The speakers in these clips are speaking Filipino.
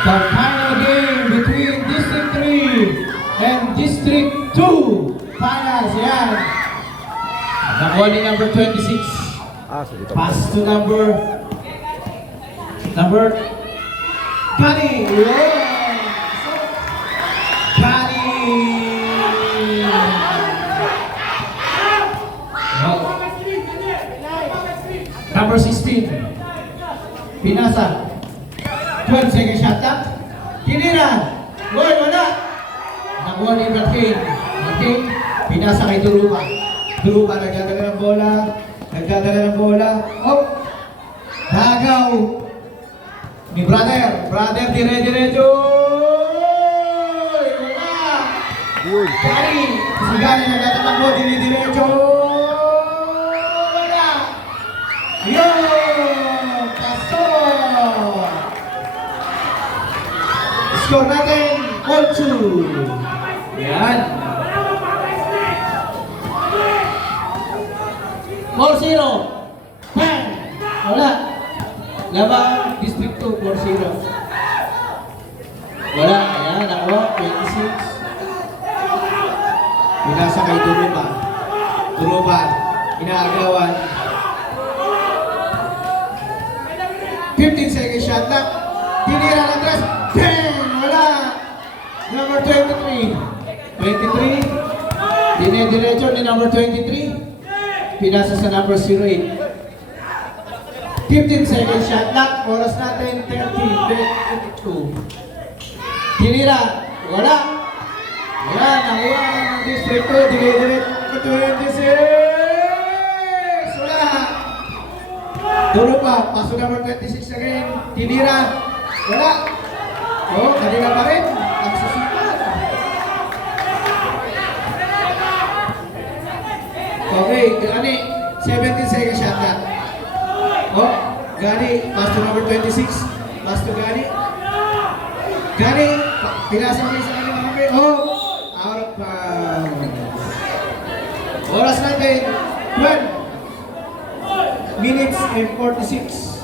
The final game between District 3 and District 2. Finals, yan. Nakuha ni number 26. Pass to number Kani. Kani. Number 16. Pinasa. 12 second shot clock. Tinira. Goal, wala. Nakuha ni Braking. Braking, pinasa kay Durupa. Durupa, nagdadala ng bola. Nagdadala ng bola. Oh! Hagaw. Ni brother. Brother, dire-diretso. Wala. Kani. Si Gani nagtatakbo, dire-diretso. Wala. Yun! Paso! Score natin, 8-2. Yan. 4-0. 10. Wala. Labang District 2, 4-0. Wala. Ayan, nakuha. 26. Pinasa kay Durupa. Durupa. Inaagawan. 15 second shot na. Tinira ng dress. 10. Wala. Number 23. 23. Dinediretso ni number 23. Pinasa sa number 08. 15 second shot na. Oras natin 30-22. Tinira. Wala. Wala. Nakuha ng District 2. Dinediretso 26. Wala. Durupa. Paso number 26 again. Tinira. Wala. Oh, kanina pa rin. Nagsusupan. Okay, Gani. 17 second shot na. Oh, Gani. Pass to number 26. Pass to Gani. Gani. Pinasa mo sa kanyang mga pay. Oh, out of bounds. Oras natin. 12 minutes and 46.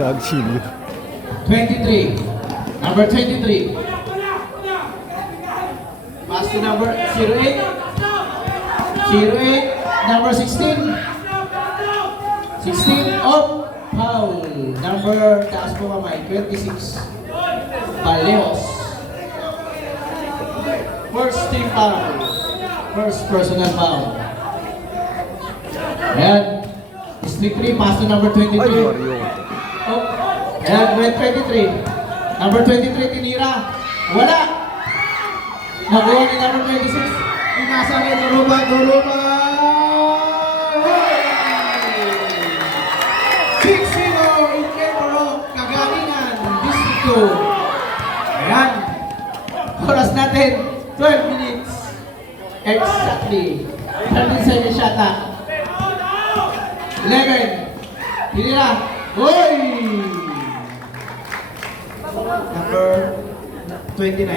Gagsin. 23. Number 23. Pass to number 08. 08. Number 16. 16 of foul. Number, taas po kamay, 26. Palemos. First team foul. First personal foul. Ayan. District 3, pass to number 23. Oh, ayan, red 23. Number 23, tinira. Wala. Nakuha ni number 26. Pinasa ni Durupa. Durupa. 6-0 in Kemoro, Kagalingan, District 2. Ayan. Oras natin, 12 minutes. Exactly. 13 second shot na. 11. Tinira. Uy! Number 29.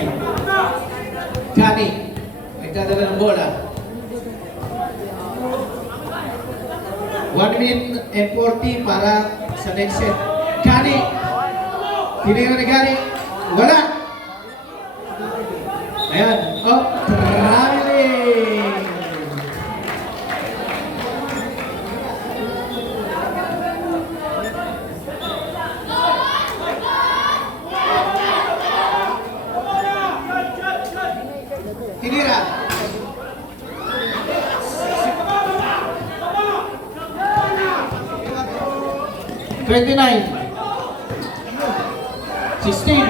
Kani. Nagdadala ng bola. 1 minute and 40 para sa next set. Kani. Tinira ni Kani. Wala. Ayan. Oh, traveling. Tinira. $29. 16.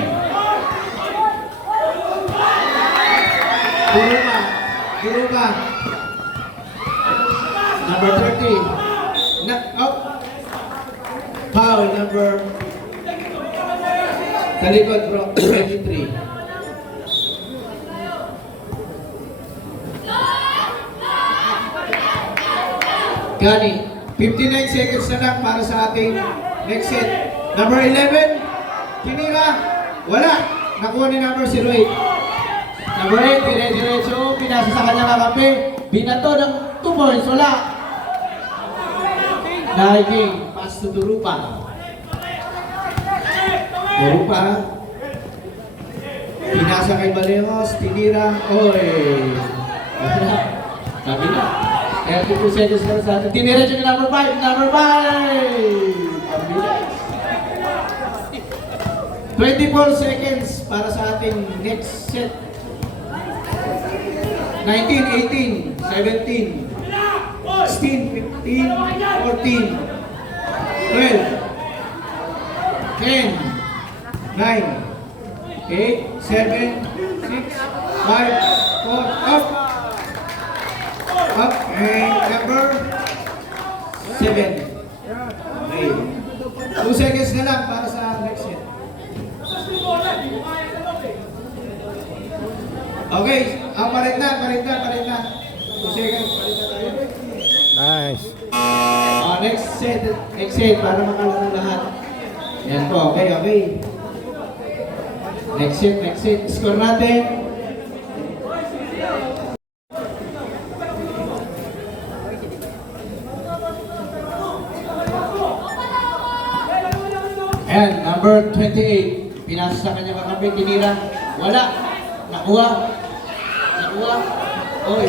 Durupa. Number 30. Up. Foul number. Talikod bro. 23. Gani. 59 seconds na lang para sa ating next set. Number 11. Tinira. Wala. Nakuha ni number 08. Number 8. Dire-diretso. Pinasa sa kanyang kakampi. Binato ng 2 points. Wala. Diving. Pass to Durupa. Puro pa. Pinasa kay Balemos, tinira, oy. Sabi na. 32 seconds na sa atin. Tinira siya number 5, number 5! Pabilis. 24 seconds para sa ating next set. 19, 18, 17, 16, 15, 14, 12, 10, 9, 8, 7, 6, 5, 4, up! Up, and number 7. Okay. 2 seconds na lang para sa next set. Okay, palit na. 2 seconds, palit na tayo. Nice. Next set, para makalaro lahat. Yan po, okay. Next set. Score natin. Ayan, number 28. Pinasa sa kanya kakampi, tinira. Wala. Nakuha. Oy.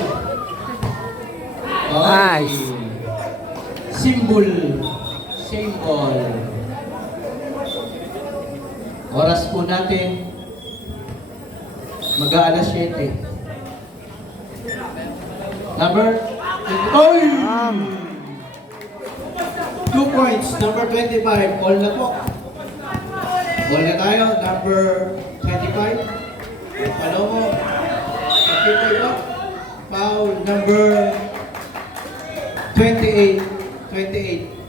Nice. Symbol. Oras po natin. Mag-aalas 7. Number... Oy! 2 points. Number 25. All na po. All na tayo. Number 25. Palomo. 25 po. Foul. Number 28.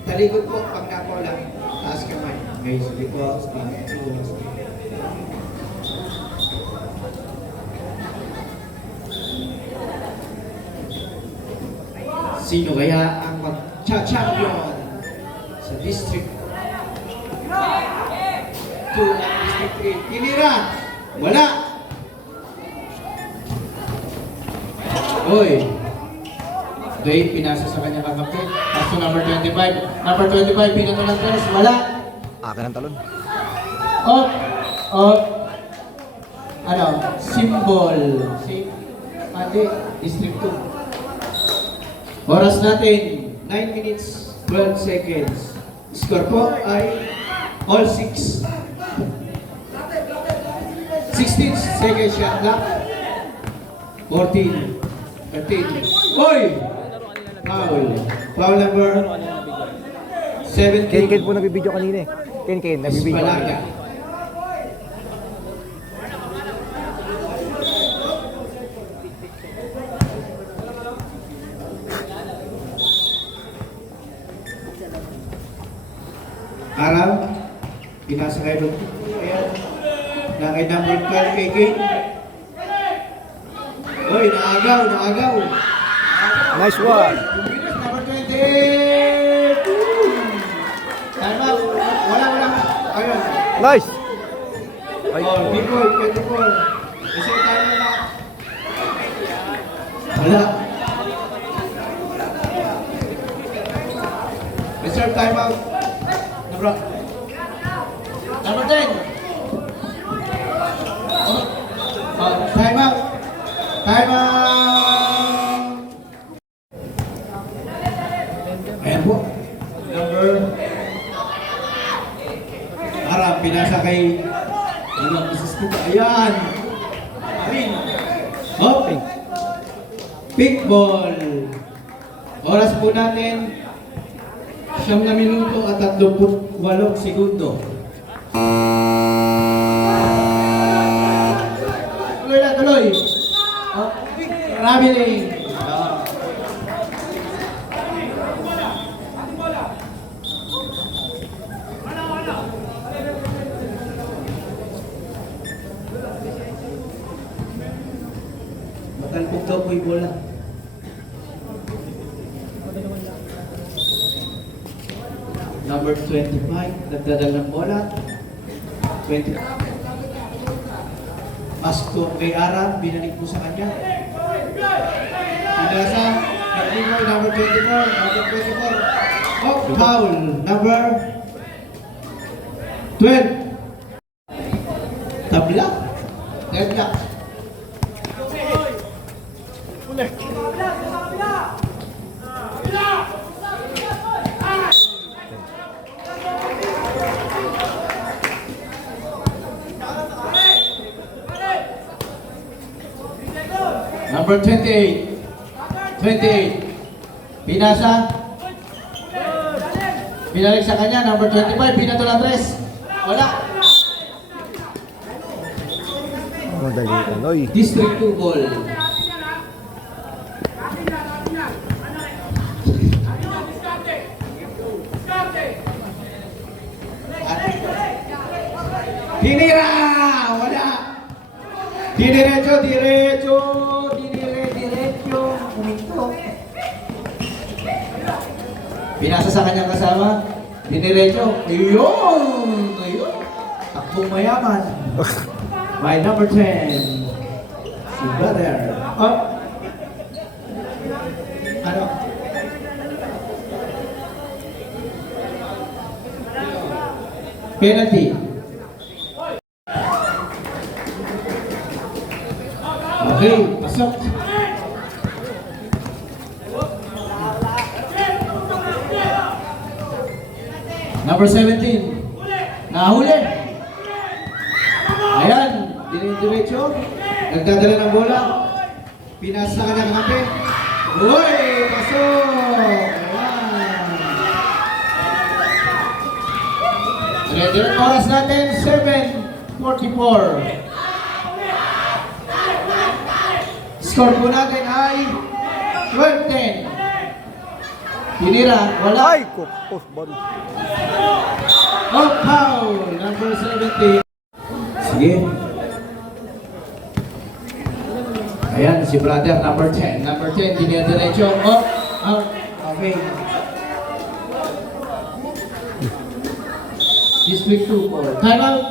Talikod po. Pag nakaw lang. Taas kamay. Okay, sige po. Sino kaya ang mag-champion sa District 2 at District 3? Tinira! Wala! Oy! Dave, pinasa sa kanya kakampi. Paso number 25. Number 25, pinato ng 3. Wala! Akin ang talon. Up! Symbol. District 2. Oras natin, 9 minutes, 12 seconds. Score po ay all 6. 16 seconds shot clock. 14, 13. Oy! Foul. Foul number 17. Ken po nabibideo kanina eh. Ken, nabibideo. Espalaga. Araw, pinasa kay Ruth. Ayan. Nakay number 12 kay Kane. Oy, naagaw. Nice one. Number 20. Time out. Wala. Ayun. Nice. Ay. People, 24. Kasi time na. Wala. Reserve time out. Number 10. Time out. Ayan po. Number... Harap, pinasa kay... Ayan. Hop. Pink ball. Oras po natin 9 minuto at 38 segundo. Tuloy. Traveling. Matalpog daw po yung bola. Number 25, nagdadal ng bola. 20. Pasko kay Ara, binalik po sa kanya. Pinasa, number 24. Oh, foul. Number 12. Tabla. Deadlock. Number 28. 28. Pinasa. Pinalik sa kanya. Number 25. Pinato lang tres. Wala. Madali ka, Noy. District 2 ball. Tinira! Wala! Diretso, diretso! Diretso! Huminto. Pinasa sa kanyang kasama. Diniretso. Ayun! Ayun! Takbong mayaman. By number 10. Si brother. Up. Ano? Penalty. Okay, pasok. Number 17. Nahuli. Ayan, dinidiretso. Nagdadala ng bola. Pinasa sa kanyang kampe. Uy, pasok. Ayan. Oras natin, 7:44. Score po natin ay 12-10. Tinira, wala. Ay, post ball. Oh, foul! Number 17. Sige. Ayan, si brother, number 10. Number 10, dinidiretso. Oh, out. Okay. District 2 ball. Time out.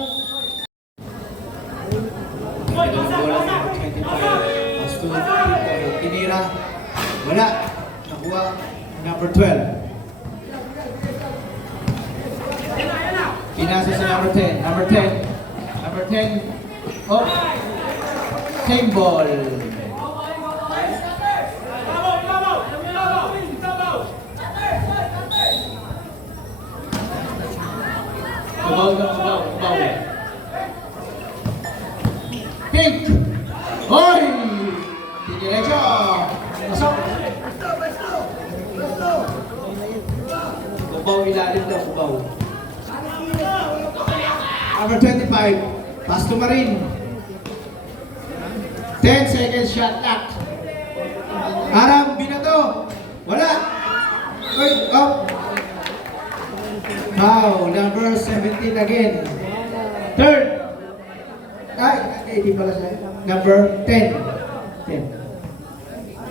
Tinira. Wala. Nakuha. Number 12. Pinasa sa number 10. Number 10. Number 10. Oh. Same ball. Kubaw. Pink. Hoy! Diretso. Pasok. Kubaw ilalim daw. Kubaw. Number 25, pass to Marin. 10 seconds shot clock. Aram, binato. Wala. Wait, up. Foul, number 17 again. Third. Ay, di pala siya. Number 10. 10.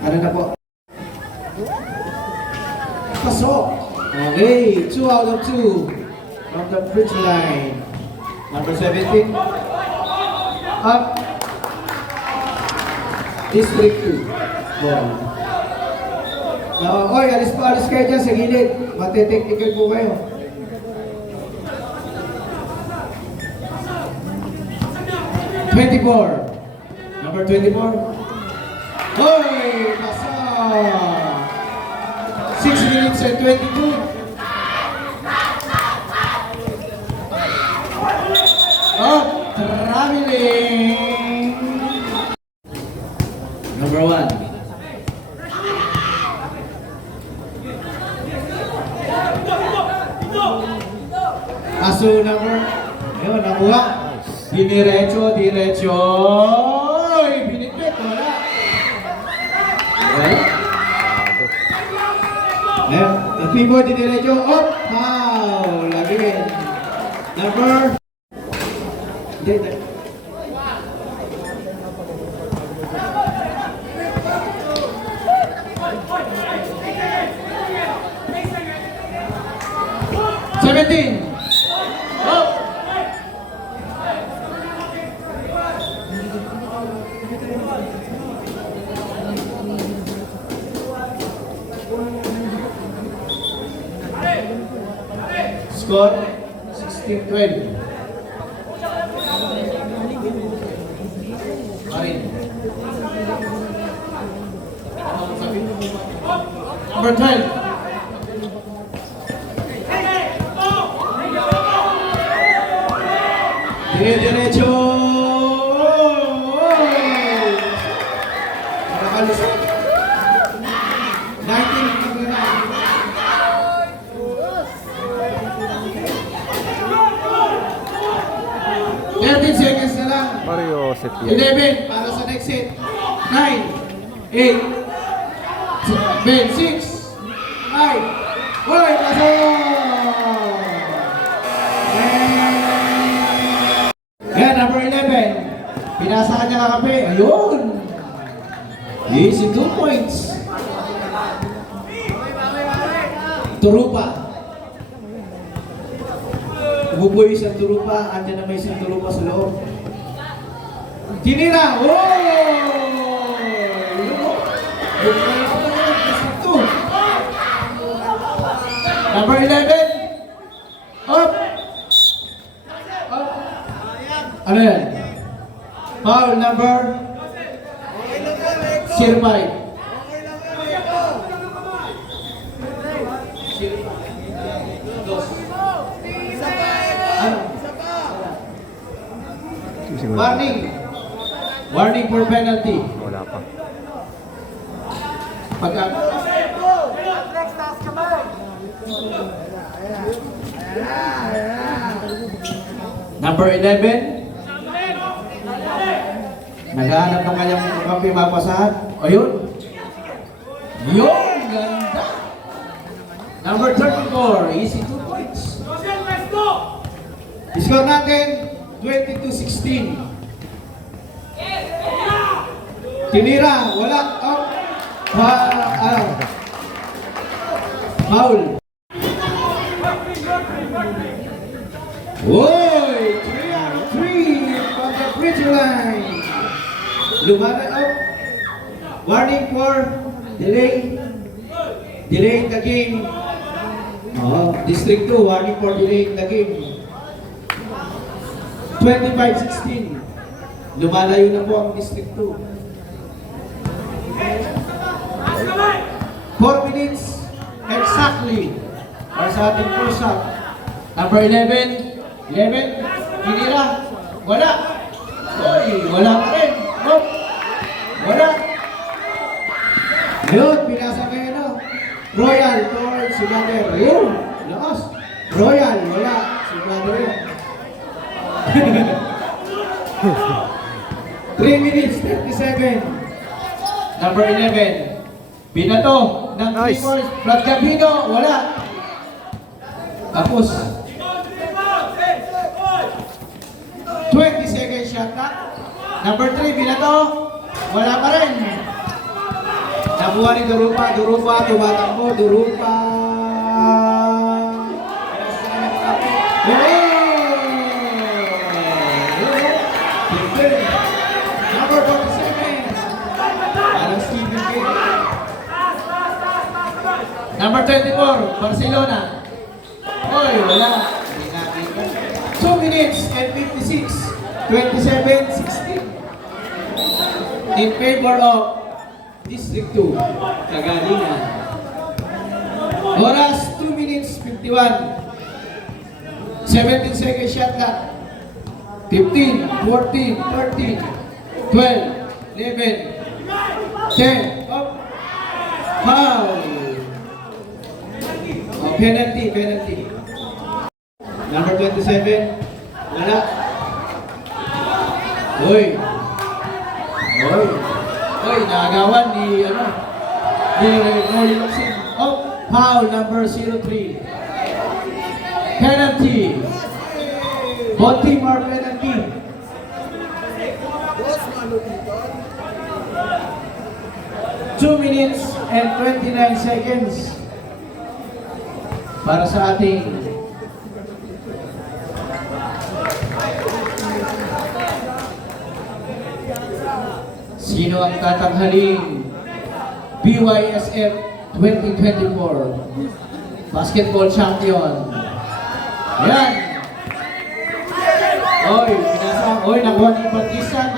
Ano na po? Pasok. Okay, 2 out of 2 from the bridge line. Number 17. Up. District 2. Ball. Oy, alis kayo dyan sa gilid. Mate-technical po kayo. Number 24. Oy, pasa. 6 minutes and 22. Oh, traveling. Number 1. Aso number. Ayun, nakuha. Diniretso. Oy, binitbit. Wala. Wala. Ayun, the people diniretso. Oh, foul. Lagi. Number. Hindi. 17. Oh. Score 16-12. Number 12. Dire-diretso. Nakalusot. 19 na. 13 seconds na lang. Mario Joseph yan. 11 para sa next set. 9, 8, 7, 6, 5, 4, pasok! Yan, number 11. Pinasa ka niya kakape. Ayun! Easy 2 points. Turupa. Bubuhay isang turupa. Andyan na may isang turupa sa loob. Tinira! Oh! Number 11. Up! Up! Ano yan? Foul number 05. Warning! Warning for penalty. Wala pa. Pagka... Number 11. Naghahanap ng kanyang kape mapasahan. Ayun. Yun! Ganda! Number 34. Easy 2 points. Score natin 22-16. Tinira. Wala. Oh. Foul. Oy! 3 from the free throw line. Lumaban out. Warning for delay. Delay the game. District 2, warning for delay the game. 25-16. Lumalayo na po ang District 2. 4 minutes exactly para sa ating first shot. Number 11. 11. Tinira. Wala. Oy, wala pa rin. Oh. Wala. Ayun, pinasa kayo no. Royal towards si Brother. Ayun, lakas. Royal, wala. Si Brother yun. 3 minutes, 37. Number 11. Binato ng Nice. Timors. Brad Gabino, wala. Tapos. 20 seconds shot na. Number 3, binato. Wala pa rin. Nabuha ni Durupa. Durupa, tumatakbo. Durupa. Number 47. Parang Stephen King. Number 24, Barcelona. Oy, wala. Hindi nakita. 2 minutes and 56. 27-16. In favor of District 2. Kagalingan. Oras 2 minutes 51. 17 seconds shot clock. 15, 14, 13, 12, 11, 10, up. Foul. Penalty. Number 27. Wala. Oy, nagawan ni Roy Luxin. Oh, foul number 03. Penalty. Both team are penalty. Two minutes and 29 seconds para sa ating sino ang tatanghaling BYSF 2024 basketball champion. Yan. Oy, pinasang. Oy, nakuha ni Batisan,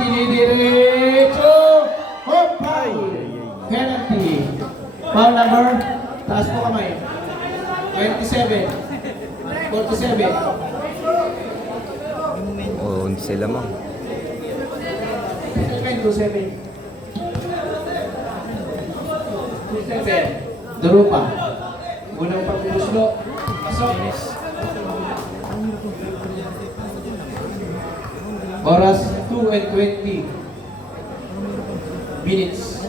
dinidiretso. Hop, foul. Penalty. Foul number 47. 47. Oh, sila mang. 27. 27. Darupa. Unang pagpupuslo. Pasok. Oras 2 and 20 minutes.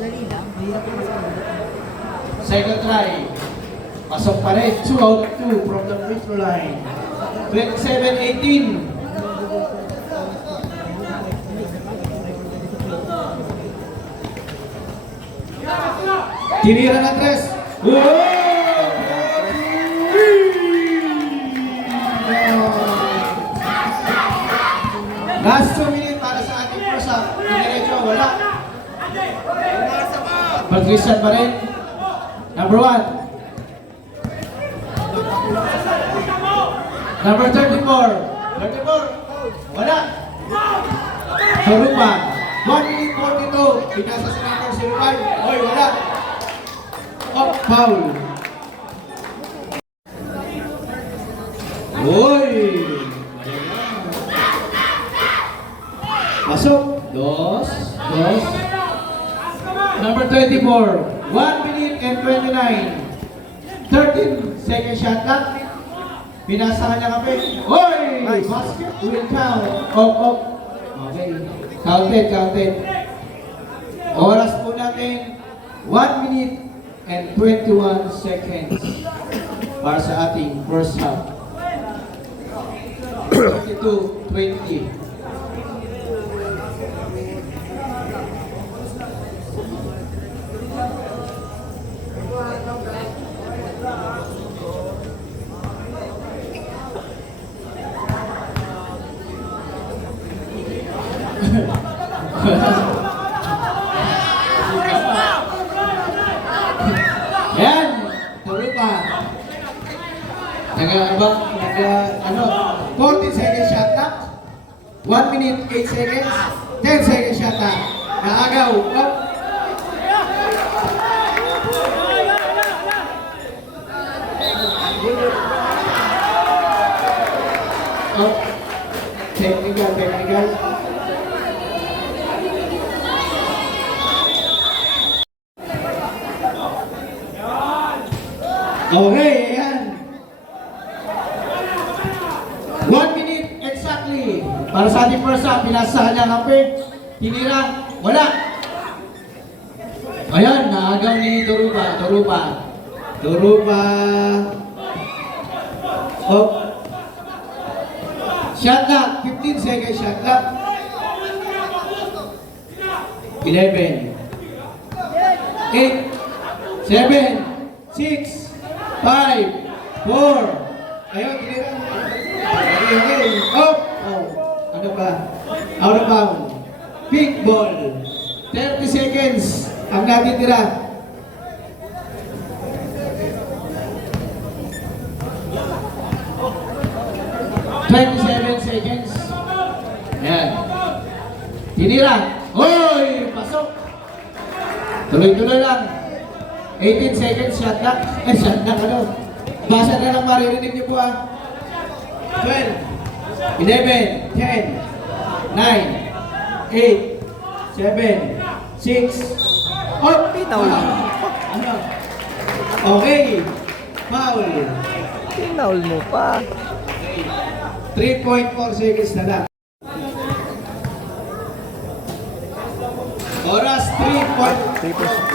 Second try. Pasok pa rin. 2 out of 2 from the free throw line. 27-18. Tinira na tres. Last 2 minutes para sa ating first half. Diretso, wala. Patricia pa rin. Number 1. Number 34. 34. Wala. Torupa. 1 minute 42. Pinasa sa number 05. Oy, wala. Up, foul. Oy. Pasok. Dos. Number 24. 1 minute and 29. 13 second shot lang. Pinasahan niya kape. Oy! Nice. Basket will count. Up. Okay. Counted. Oras po natin 1 minute and 21 seconds para sa ating first half. 22-20. Yan, tuloy pa. Ano, 14 seconds shot na. 1 minute, 8 seconds. 10 seconds shot na. Naagaw. Up. Up. Technical. Okay, ayan. 1 minute exactly. Para sa ating first half, pinasahan niya kape. Hinira, wala. Ayan, naagaw ni Dorupa. Up. Shot clock, 15 seconds shot clock. 11. 8. 7. 6. 5, 4, ayun, tinira. Okay. Up. Oh, ano ba? Out of bound. Big ball. 30 seconds ang natitira. seconds. Ayan. Tinira. Hoy! Pasok. Tuloy-tuloy lang. 18 seconds, shot clock. Shot clock, ano? Basa na lang maririnig niyo po, 12, 11, 10, 9, 8, 7, 6, up! Ano? Okay. Foul. Tinaul mo pa. 3.4 seconds na lang. Oras 3.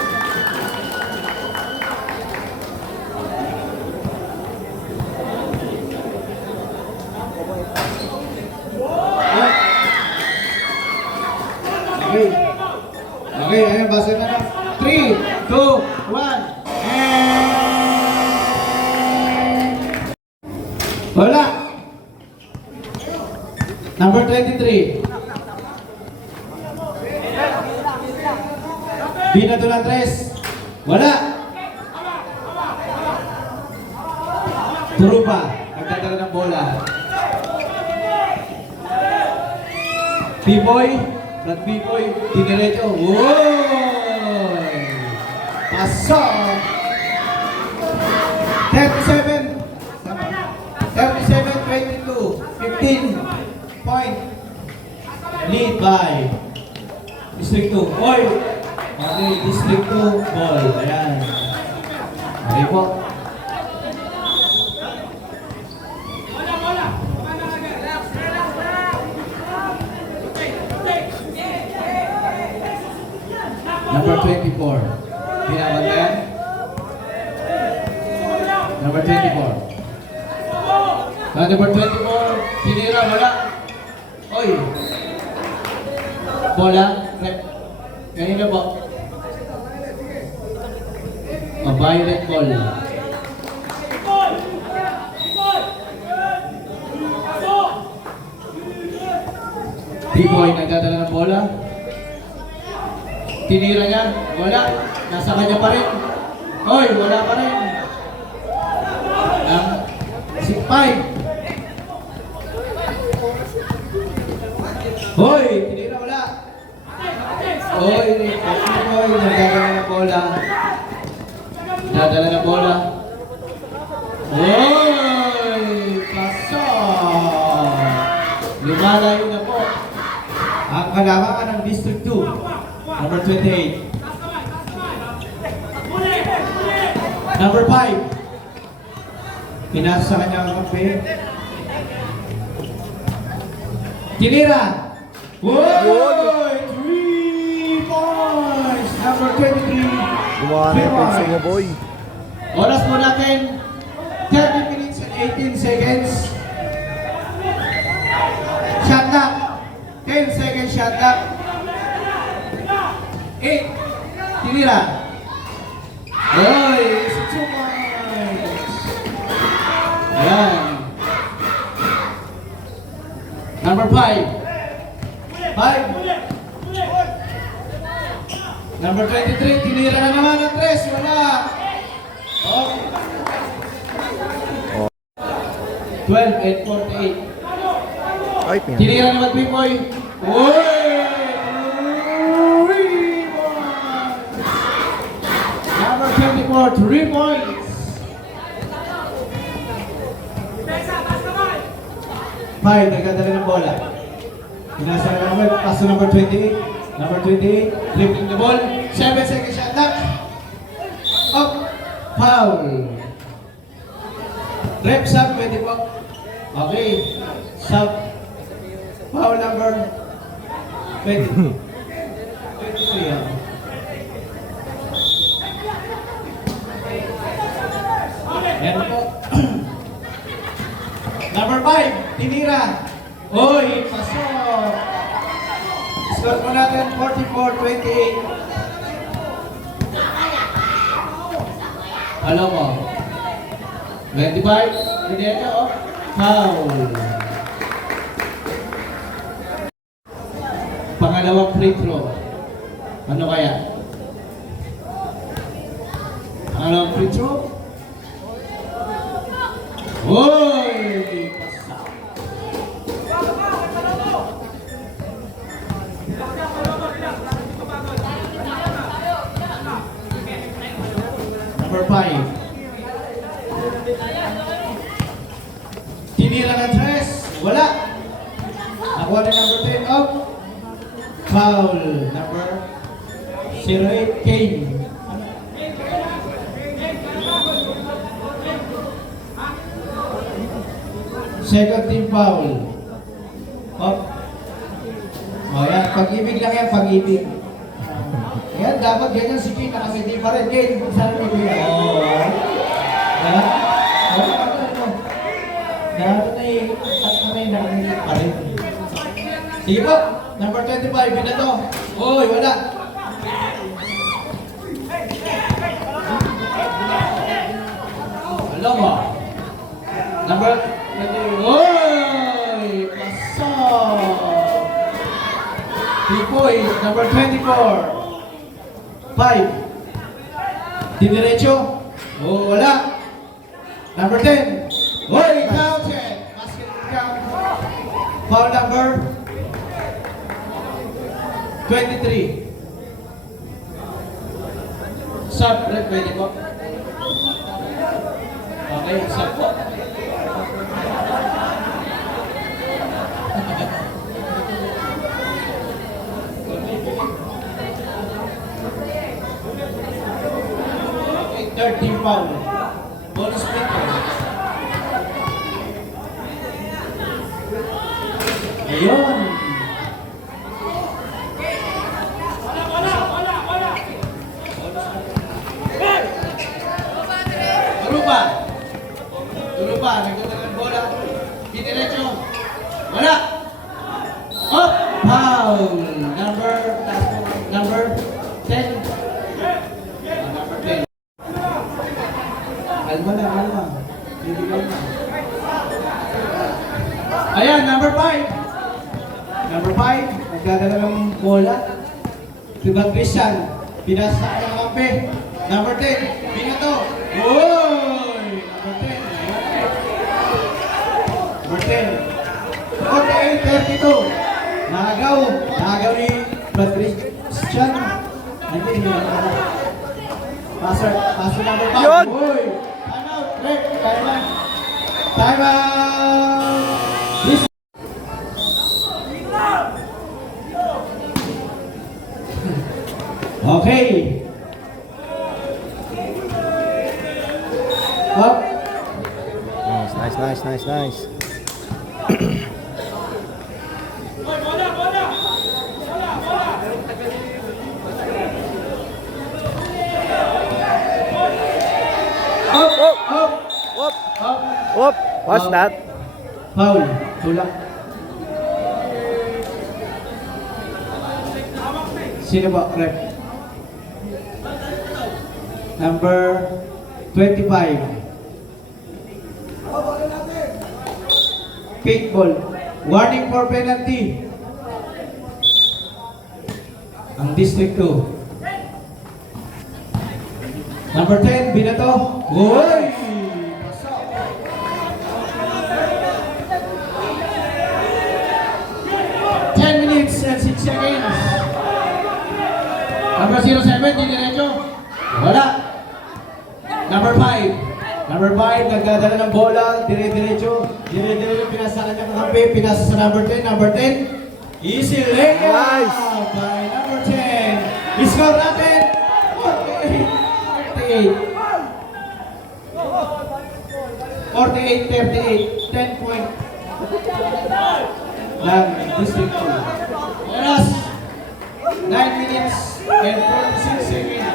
Okay, ayan, basa na lang. 3, 2, 1. Wala. Number 23. Binatulan 3. Wala. Turupa. Nagdadala ng bola. B-boy. Flat B-boy. Diniretso. Woy! Pasok! 37. lead by District 2. Oy! Okay, District 2 ball. Ayan. Okay po. Number 24. Binabantayan? Number 24. Number 24. Sinira, wala. Oy. Bola. Kanina po. A violet ball. T-boy nagdadala ng bola. Tinira niya. Wala. Nasa kanya pa rin. Oy, wala pa rin. Si 5. Hoy, tinira wala. Hoy, nagdadala ng bola. Nagdadala ng bola. Hoy, paso. Lumalayo na po. Ang kalamangan ng District 2. Number 28. Number 5. Pinasa sa kanya ang kampe. Tinira. Woy! 3 points! Number 23. Gumawa na yung penso mo, boy. Oras po natin. 30 minutes and 18 seconds. Shot clock. 10 seconds shot clock. 8. Tinira. Oy! It's 2 points. Ayan. Number 5. 5. Number 23. Tinira na naman ang 3. Wala. Oh. 12 and 48. Ay, pinag. Tinira naman 3 point. Uy! Number 24, 3 points. 5, nagdadala ng bola. Pinasa na naman, pass to number 28. Number 28, dribbling the ball. 7 seconds shot clock. Up. Foul. Rep sub, pwede po. Okay. Sub. Foul number 20. 23 yan. Yan po. Number 5, tinira. Oy, pasok. Score po natin 44-28. Alam mo. 25, hindi ito, oh. Foul. Pangalawang free throw. Ano kaya? Pangalawang free throw? Oy! Pasak. Number 5. Tinira ng tres. Wala. Nakuha rin number 10 up. Foul. Number 08, Kane. Second team foul. Up. O yan, pag-ibig lang yan, pag-ibig. Yan, dapat ganyan si Kane, nakasiti pa rin. Kane, kung saan may ibig. Oo. Yan. Dapat na nakasiti pa rin. Sige po, number 25, binato. Oy, wala. Alam mo. Number 20. Oy! Pasok! Tipoy, number 24. 5. Diniretso. Oh, wala. Number 10. Oy, counted. Basket count. Foul number 23. Sub, pwede po. Okay, sub po. foul. Bonus free throw. Ayun. Turupa. Turupa, nagdadala ng bola. Diniretso. Wala. Up. Foul. Number 10. Number 10. Kalma na, kalma. Hindi kalma. Ayan, number 5. Number 5, nagdadala ng bola. Diba Christian? Pinasa ng kampe. Number 10, Binato. Uy! Number 10. Number 10. Okay, 32. Nakagaw ni Brad Christian. Hindi na. Passer number 5. Yun! Uy! Time out, Rick. Time out. Time out. This okay. Up. Nice. Up. Oh! Up. Whoop! Up. Whoop! What's that? Foul. Tulak. Sino ba? Rep. Number 25. Pink ball. Warning for penalty. Ang District 2. Number 10, Binato. Uy! Pasok. Ten minutes and 6 seconds. Number 07, diniretso. Wala. Number 5. Number 5, nagdadala ng bola. Dire-diretso. Pinasa kanya kakampi. Pinasa sa number 10. Number 10. Easy layup. Nice. By number 10. Score natin. 48-38. 10 point. Ng District 2. Oras. 9 minutes and 46 seconds.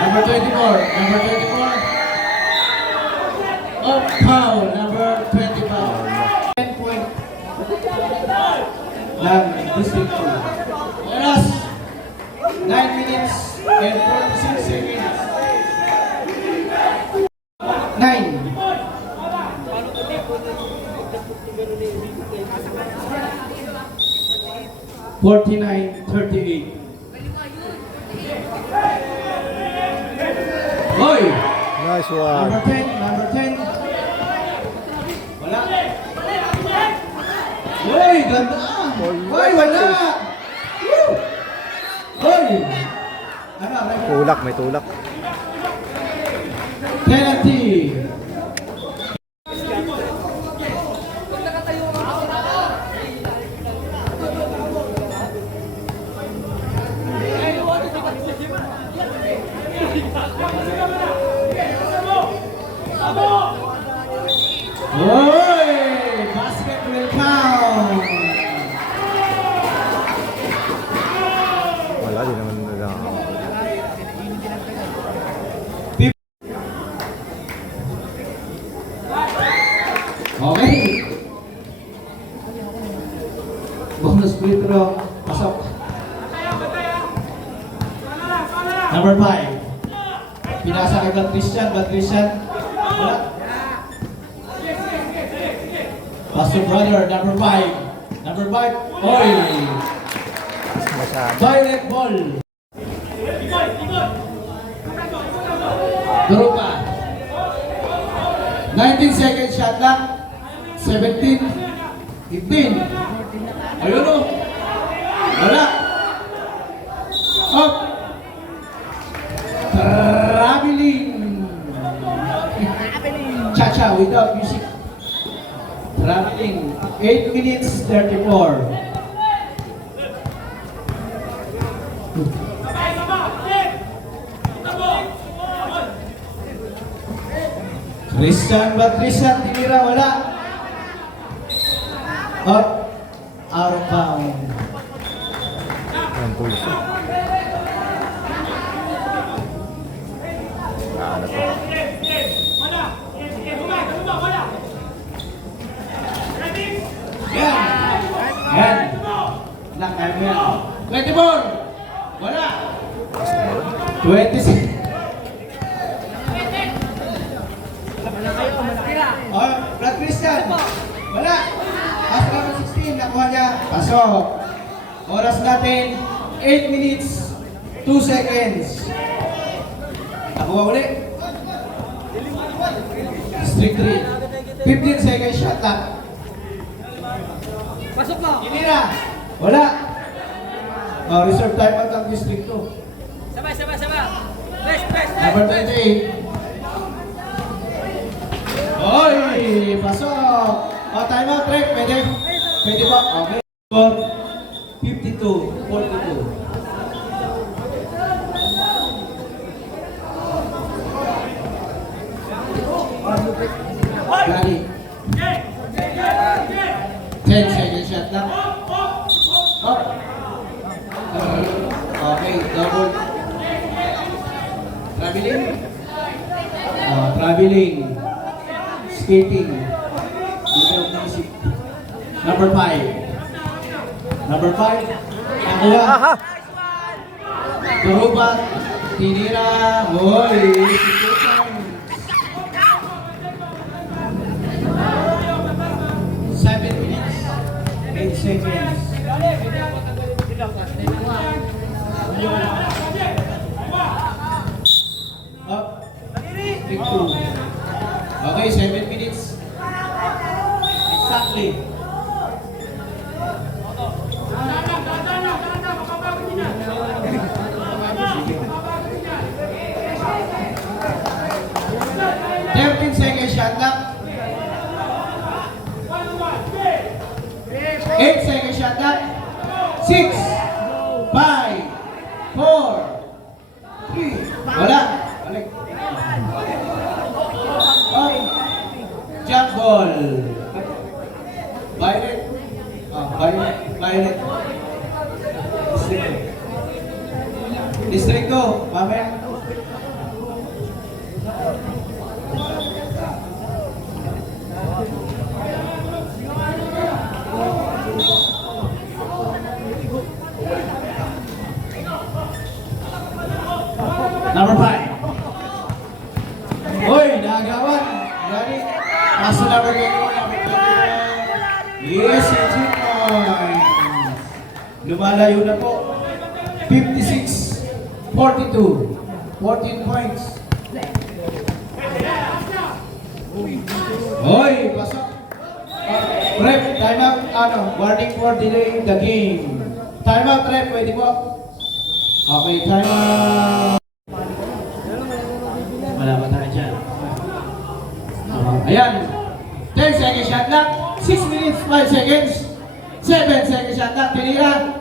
Number 24. Up foul. Number 24. 10 point. Ng District 2. Oras. 9 minutes and 46 seconds. 9. $49-38. Hoy! Nice one. Number 10. Wala. Hoy, ganda! Hoy, wala! Woo! Hoy! Ano, Tulak, may tulak. penalty! Hoy! Basket will count! Wala, di naman nila. Okay. Bonus free throw. Pasok. Number 5. Pinasa kay Bad Christian. Wala. Pastor brother, number 5. Oy! Masyado. Direct ball. Drupa. 19 seconds shot lang. 17. 15. Ayun o. Wala. Up. Traveling. Cha-cha without music. Traveling. 8 minutes 34. Christian Batrisan, tinira, wala. Up, out of bound. Ang pulso. Ano to? Yan. Yan. Nakaya mo yan. 24. Wala. 26. Oh, Brad Christian. Wala. Pass number 16. Nakuha niya. Pasok. Oras natin, 8 minutes, 2 seconds. Nakuha ulit. Strict 3. 15 seconds shot clock. Pasok mo! Inira. Wala. Oh, reserve time out ang district 2. Sabay! Best! Number 28. Oy! Pasok! Oh, time out, Trek. Pwede? Pwede ba? Okay. Score, 52-42. Gali. 10 seconds shot lang. Up. Okay, double. Traveling. Traveling. Skating. Number 5. Number 5. Nakuha. Aha! Turubat. Tinira. Hoy. 7 minutes. 8 seconds. Up. Big 2. Okay, 7 minutes. Exactly. Second shot clock. 8 second shot clock. 6, 5, 4, 3. Wala. Balik. Oh. Jump ball. Violet. Violet. District 2. Mamaya. Number 5. Hoy, nagawan. Gani. Paso number 21. Yes, it's it. Lumalayo na po. 56-42. 14 points. Hoy, pasok. Rep, time out. Warning for delaying the game. Time out, rep. Pwede po. Okay, time out. Wala ba tayo dyan? Ayan. 10 seconds shot lang. 6 minutes, 5 seconds. 7 seconds shot lang. Tinira.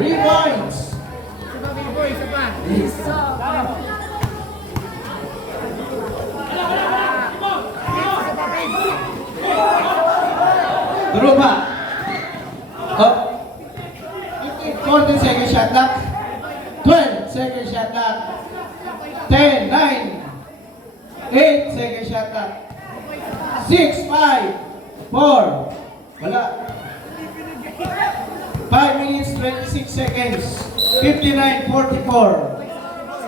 Rewinds. Drupa. Up. 14 second shot clock. 12 second shot clock. 10, 9, 8 second shot clock. 6, 5, 4. Wala. 5 minutes, 26 seconds. 59-44.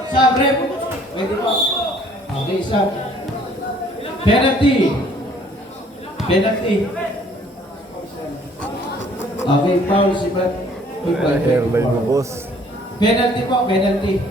Sub rep. Pwede po. Okay, sub. Penalty. Penalty. Okay, foul si Brad. Herbal mo, boss. Penalty po, penalty.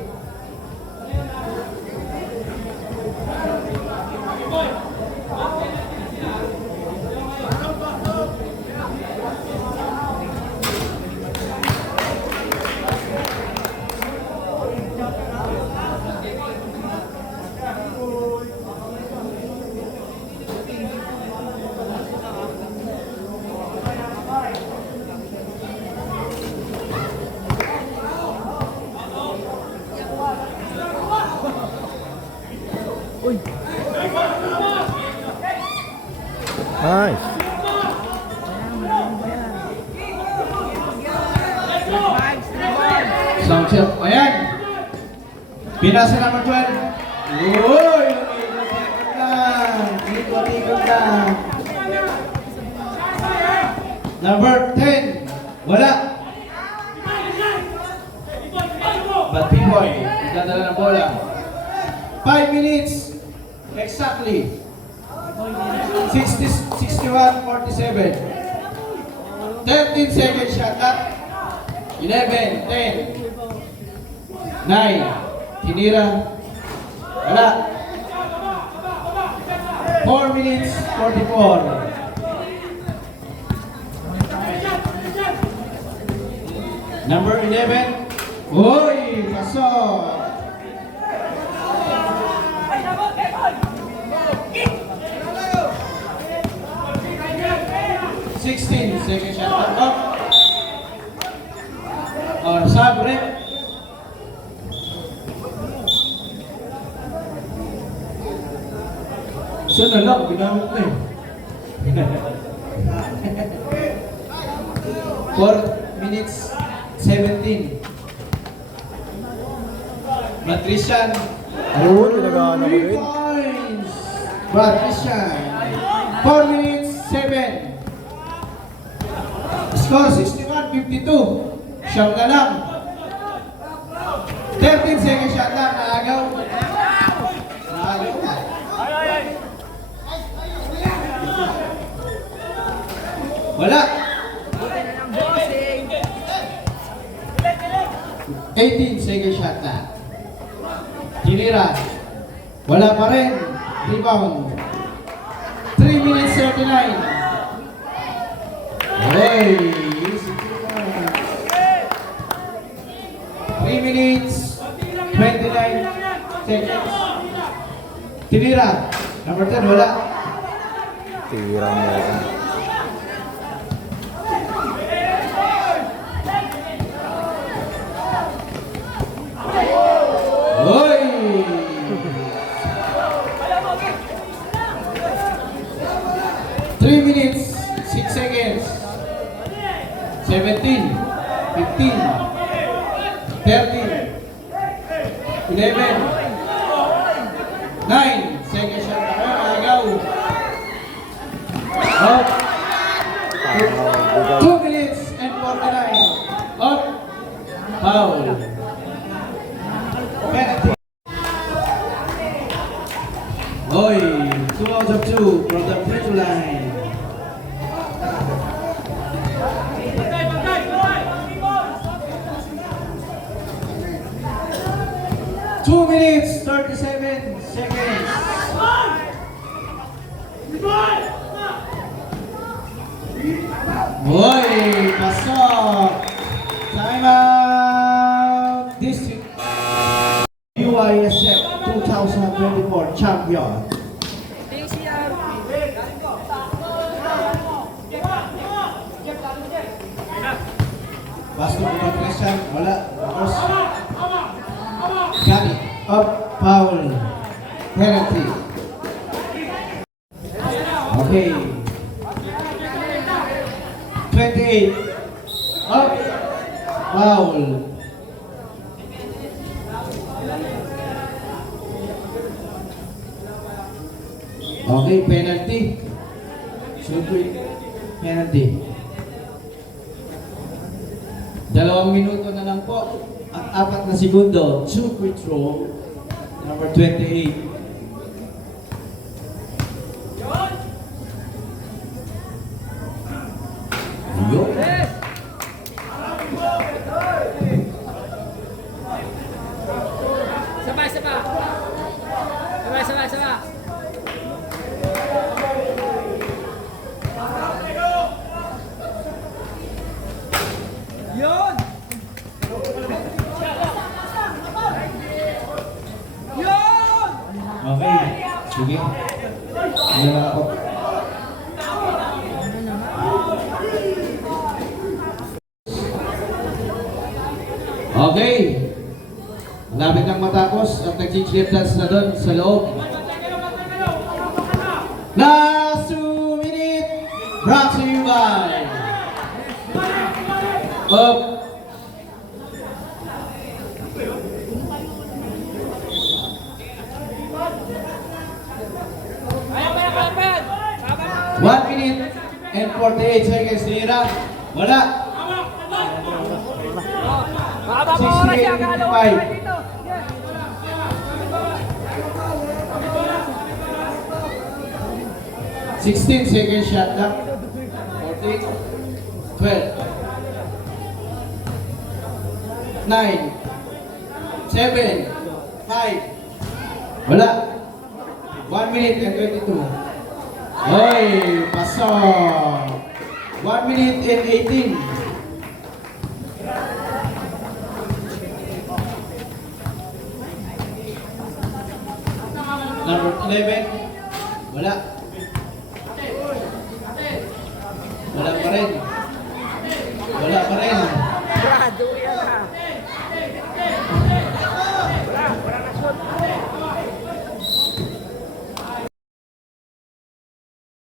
Ayan. Binasa number 12. Uy! Ikot-ikot lang. Ikot-ikot lang. Number 10. Wala. But P-Boy, dadala ng bola. 5 minutes. Exactly. 61-47. 13 seconds shot up. 11, 10, 9, tinira, wala. 4 minutes, 44. Number 11, uy, pasok. Second shot up. Or sabre. So na lang, ginamit ko eh. 4 minutes 17. Patrician. Oo, tinagaan ako 3 rin. points. Patrician. 4 minutes 7. Score 61-52. Siyam na lang. 13 seconds shot lang. Naagaw. Naagaw na. Wala. 18 seconds shot na. Tinira. Wala pa rin. Rebound. 3 minutes 39. Hey, 3 minutes 29 seconds. Tinira. Number 10, wala. Tira mo yan. Hoy! 3 minutes 6 seconds. 17, 15, 13, 11, 9, second shot na kayo, agaw. Up. 2 minutes and 49. Up. Foul. Penalty. Oy, 2 out of 2 from the free throw line. Two minutes, 37 seconds. Boy, pasok. Time out. District UISF 2024 champion. Basta po Christian, wala. Tapos, got it. Up, foul. Penalty. Okay. 28. Up, foul. Okay, penalty. Super penalty. 2 minuto na lang po at 4 na segundo. 2 free throw. Number 28. Yun. Sabay, sabay. Sabay, sabay, sabay. Yun! Yun! Okay. Sige. Ano na ako? Okay. Malapit nang matapos at nag-cheer dance na doon sa loob. Last 2 minutes brought to you by Up. 1 minute and 48 seconds, Nira. Wala. Baba mo oras yan, kalo oras tayo dito. Yes. 16 seconds shot clock. 14, 12, 9, 7, 5. Wala. 1 minute and 22. Hoy, pasok. 1 minute and 18. Number 11. Wala.